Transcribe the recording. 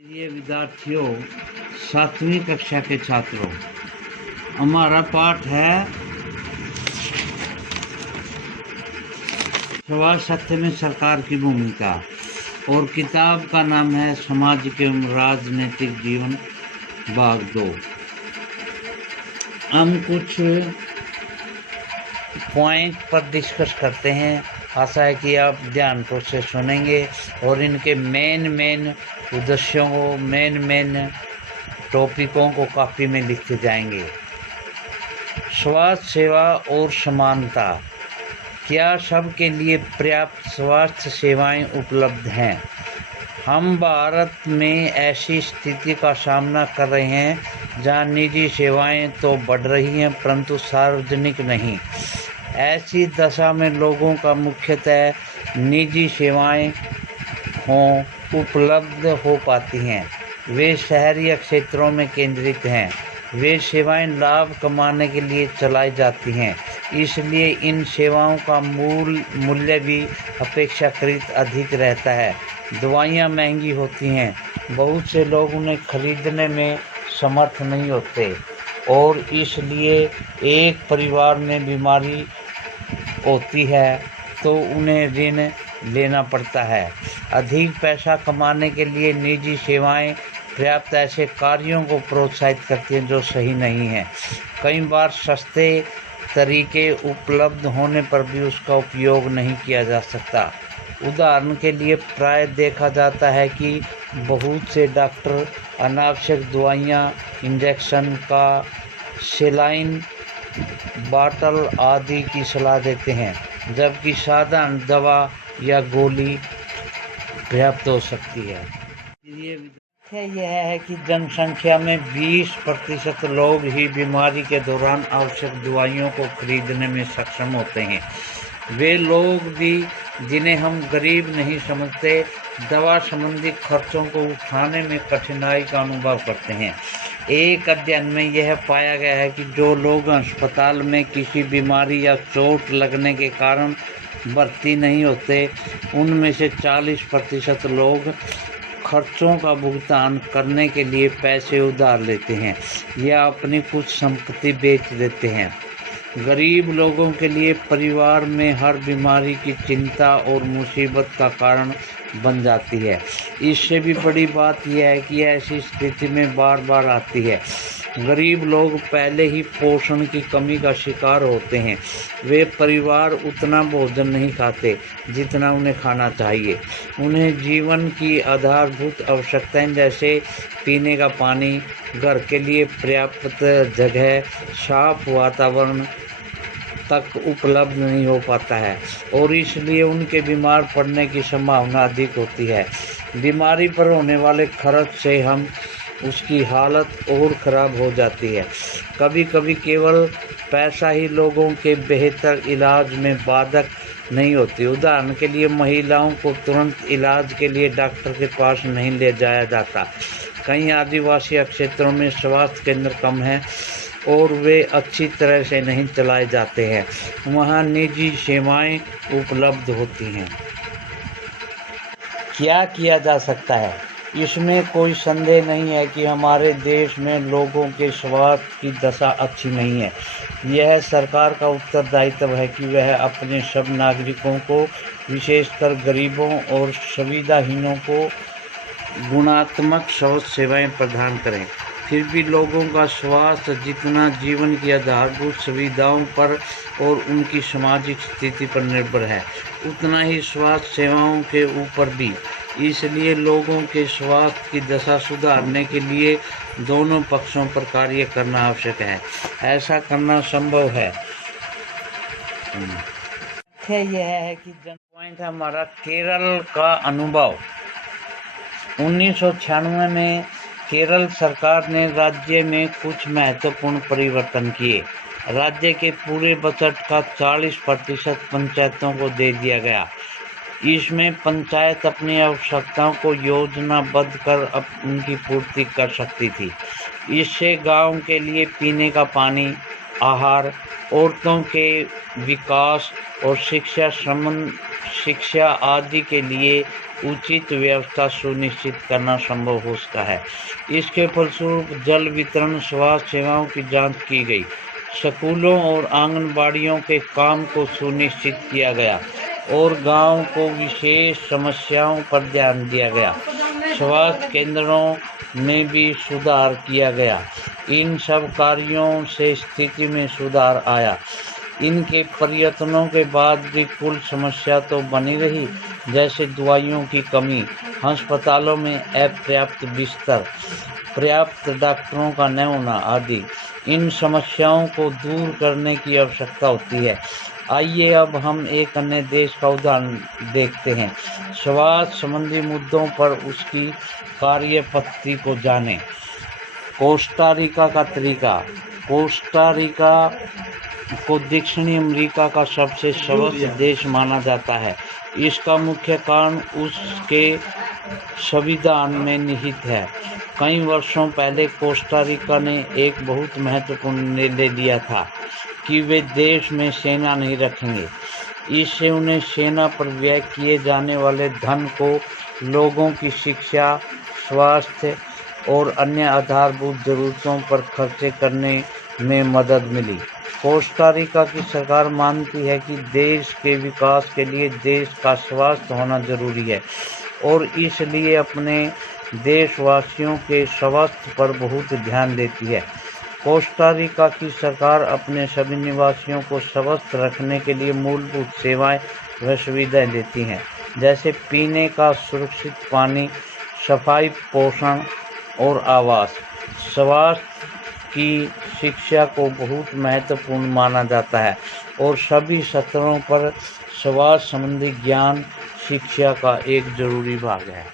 प्रिय विद्यार्थियों, 7वीं कक्षा के छात्रों, हमारा पाठ है समाज सत्य में सरकार की भूमिका और किताब का नाम है सामाजिक एवं राजनीतिक जीवन भाग 2। हम कुछ पॉइंट पर डिस्कस करते हैं। आशा है कि आप ध्यानपूर्वक से सुनेंगे और इनके मेन उद्देश्यों को, मेन टॉपिकों को कॉपी में लिखते जाएंगे। स्वास्थ्य सेवा और समानता। क्या सबके लिए पर्याप्त स्वास्थ्य सेवाएं उपलब्ध हैं? हम भारत में ऐसी स्थिति का सामना कर रहे हैं जहां निजी सेवाएं तो बढ़ रही हैं परंतु सार्वजनिक नहीं। ऐसी दशा में लोगों का मुख्यतः निजी सेवाएं उपलब्ध हो पाती हैं। वे शहरी क्षेत्रों में केंद्रित हैं। वे सेवाएं लाभ कमाने के लिए चलाई जाती हैं, इसलिए इन सेवाओं का मूल्य भी अपेक्षाकृत अधिक रहता है। दवाइयाँ महंगी होती हैं, बहुत से लोग उन्हें खरीदने में समर्थ नहीं होते और इसलिए एक परिवार में बीमारी होती है तो उन्हें ऋण लेना पड़ता है। अधिक पैसा कमाने के लिए निजी सेवाएं पर्याप्त ऐसे कार्यों को प्रोत्साहित करती हैं जो सही नहीं हैं। कई बार सस्ते तरीके उपलब्ध होने पर भी उसका उपयोग नहीं किया जा सकता। उदाहरण के लिए प्राय देखा जाता है कि बहुत से डॉक्टर अनावश्यक दवाइयाँ, इंजेक्शन का सेलाइन बॉटल आदि की सलाह देते हैं, जबकि साधारण दवा या गोली पर्याप्त हो सकती है। यह है कि जनसंख्या में 20% लोग ही बीमारी के दौरान आवश्यक दवाइयों को खरीदने में सक्षम होते हैं। वे लोग भी जिन्हें हम गरीब नहीं समझते, दवा संबंधी खर्चों को उठाने में कठिनाई का अनुभव करते हैं। एक अध्ययन में यह पाया गया है कि जो लोग अस्पताल में किसी बीमारी या चोट लगने के कारण भर्ती नहीं होते, उनमें से 40% लोग खर्चों का भुगतान करने के लिए पैसे उधार लेते हैं या अपनी कुछ संपत्ति बेच देते हैं। गरीब लोगों के लिए परिवार में हर बीमारी की चिंता और मुसीबत का कारण बन जाती है। इससे भी बड़ी बात यह है कि ऐसी स्थिति में बार बार आती है। गरीब लोग पहले ही पोषण की कमी का शिकार होते हैं। वे परिवार उतना भोजन नहीं खाते जितना उन्हें खाना चाहिए। उन्हें जीवन की आधारभूत आवश्यकताएं जैसे पीने का पानी, घर के लिए पर्याप्त जगह, साफ वातावरण तक उपलब्ध नहीं हो पाता है और इसलिए उनके बीमार पड़ने की संभावना अधिक होती है। बीमारी पर होने वाले खर्च से उसकी हालत और ख़राब हो जाती है। कभी कभी केवल पैसा ही लोगों के बेहतर इलाज में बाधक नहीं होती। उदाहरण के लिए महिलाओं को तुरंत इलाज के लिए डॉक्टर के पास नहीं ले जाया जाता। कई आदिवासी क्षेत्रों में स्वास्थ्य केंद्र कम हैं और वे अच्छी तरह से नहीं चलाए जाते हैं। वहाँ निजी सेवाएं उपलब्ध होती हैं। क्या किया जा सकता है? इसमें कोई संदेह नहीं है कि हमारे देश में लोगों के स्वास्थ्य की दशा अच्छी नहीं है। यह सरकार का उत्तरदायित्व है कि वह अपने सब नागरिकों को, विशेषकर गरीबों और सुविधाहीनों को गुणात्मक स्वास्थ्य सेवाएं प्रदान करें। फिर भी लोगों का स्वास्थ्य जितना जीवन की आधारभूत सुविधाओं पर और उनकी सामाजिक स्थिति पर निर्भर है, उतना ही स्वास्थ्य सेवाओं के ऊपर भी। इसलिए लोगों के स्वास्थ्य की दशा सुधारने के लिए दोनों पक्षों पर कार्य करना आवश्यक है। ऐसा करना संभव है। यह है कि पॉइंट हमारा केरल का अनुभव। 1996 में केरल सरकार ने राज्य में कुछ महत्वपूर्ण परिवर्तन किए। राज्य के पूरे बजट का 40% पंचायतों को दे दिया गया। इसमें पंचायत अपनी आवश्यकताओं को योजनाबद्ध कर उनकी पूर्ति कर सकती थी। इससे गांव के लिए पीने का पानी, आहार, औरतों के विकास और शिक्षा शिक्षा आदि के लिए उचित व्यवस्था सुनिश्चित करना संभव हो सका है। इसके फलस्वरूप जल वितरण, स्वास्थ्य सेवाओं की जांच की गई, स्कूलों और आंगनबाड़ियों के काम को सुनिश्चित किया गया और गांव को विशेष समस्याओं पर ध्यान दिया गया। स्वास्थ्य केंद्रों में भी सुधार किया गया। इन सब कार्यों से स्थिति में सुधार आया। इनके प्रयत्नों के बाद भी कुल समस्या तो बनी रही, जैसे दवाइयों की कमी, अस्पतालों में अपर्याप्त बिस्तर, पर्याप्त डॉक्टरों का न होना आदि। इन समस्याओं को दूर करने की आवश्यकता होती है। आइए अब हम एक अन्य देश का उदाहरण देखते हैं। स्वास्थ्य संबंधी मुद्दों पर उसकी कार्यपद्धति को जानें। कोस्टा रिका का तरीका। कोस्टा रिका को दक्षिणी अमेरिका का सबसे स्वच्छ देश माना जाता है। इसका मुख्य कारण उसके संविधान में निहित है। कई वर्षों पहले कोस्टा रिका ने एक बहुत महत्वपूर्ण निर्णय लिया था कि वे देश में सेना नहीं रखेंगे। इससे उन्हें सेना पर व्यय किए जाने वाले धन को लोगों की शिक्षा, स्वास्थ्य और अन्य आधारभूत जरूरतों पर खर्च करने में मदद मिली। कोस्टा रिका की सरकार मानती है कि देश के विकास के लिए देश का स्वास्थ्य होना जरूरी है और इसलिए अपने देशवासियों के स्वास्थ्य पर बहुत ध्यान देती है। कोस्टा रिका की सरकार अपने सभी निवासियों को स्वस्थ रखने के लिए मूलभूत सेवाएं व सुविधाएं देती हैं, जैसे पीने का सुरक्षित पानी, सफाई, पोषण और आवास। स्वास्थ्य की शिक्षा को बहुत महत्वपूर्ण माना जाता है और सभी स्तरों पर स्वास्थ्य संबंधी ज्ञान शिक्षा का एक जरूरी भाग है।